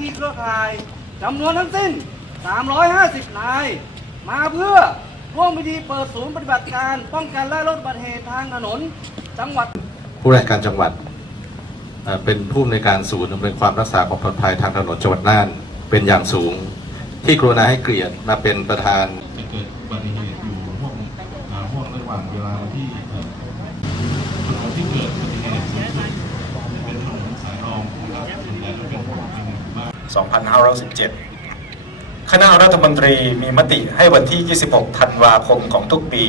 คีเครือข่ายจำนวนทั้งสิ้น 350 นาย มาเพื่อร่วมพิธีเปิดศูนย์ปฏิบัติการป้องกันและลดอุบัติเหตุทางถนนจังหวัด ผู้ราชการจังหวัดเอ่อเป็นผู้ในวยการศูนย์อำนวยความรักษาความปลอดภัยทางถนนจังหวัดน่านเป็นอย่างสูง ที่กรุณาให้เกียรติมาเป็นประธาน จะเกิดอุบัติเหตุอยู่ห่วงอ่าห่วงระหว่างเวลาที่เอ่อถนนที่เกิดอุบัติ 2517 คณะรัฐมนตรีมีมติให้วันที่ 26 ธันวาคมของทุกปี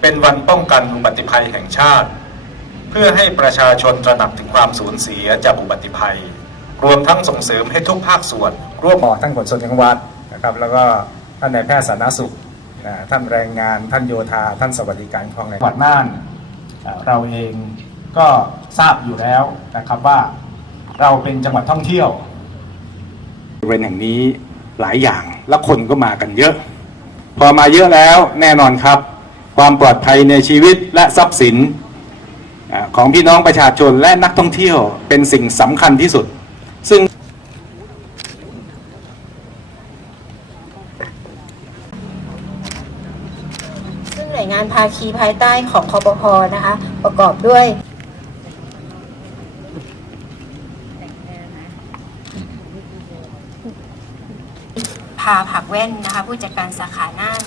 เป็นวันป้องกันอุบัติภัยแห่งชาติ เพื่อให้ประชาชนตระหนักถึงความสูญเสียจากอุบัติภัย รวมทั้งส่งเสริมให้ทุกภาคส่วนร่วมหมอท่านขนส่งจังหวัดนะครับแล้วก็ท่านนายแพทย์สาธารณสุขนะท่านแรงงานท่านโยธา ท่านสวัสดิการของจังหวัดน่านเอ่อเราเองก็ทราบอยู่แล้วนะครับว่าเราเป็นจังหวัดท่องเที่ยว บริเวณแห่งนี้หลายอย่างและคนก็มากันเยอะ พอมาเยอะแล้วแน่นอนครับ ความปลอดภัยในชีวิตและทรัพย์สินของพี่น้องประชาชนและนักท่องเที่ยวเป็นสิ่งสำคัญที่สุด ซึ่งซึ่งหน่วยงานภาคีภายใต้ของคอปพนะคะ ประกอบด้วย พาผักแว่นนะคะผู้จัดการสาขาน่าน